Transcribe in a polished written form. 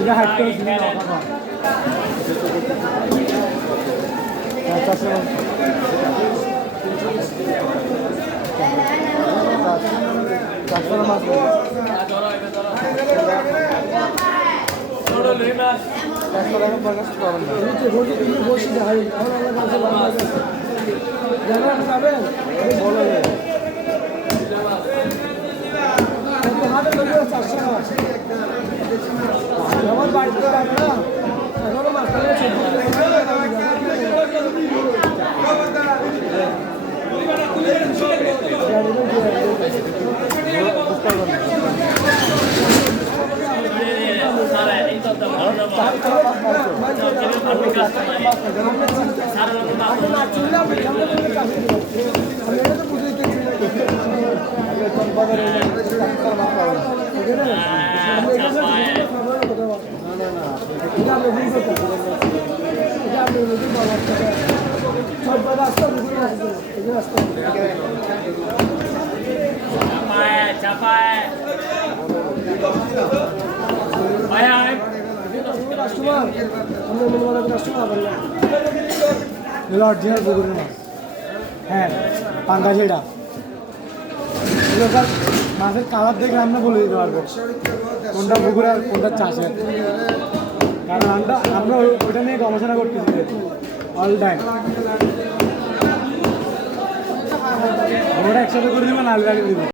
এটা হাইট করে দিন আমার বাড়িতে না এখনো মাঝখানে অরিজিনাল পুকুরের মাছ হ্যাঁ পাঙ্গা সেটা মাছের কালার দেখে আমরা বলে দিতে পারবো কোনটা পুকুর আর কোনটা চাষের কারণ আমরা ওইটা নিয়ে গবেষণা করতেছি অল টাইম আমরা একসাথে করে দিব নাল গাড়ি দিব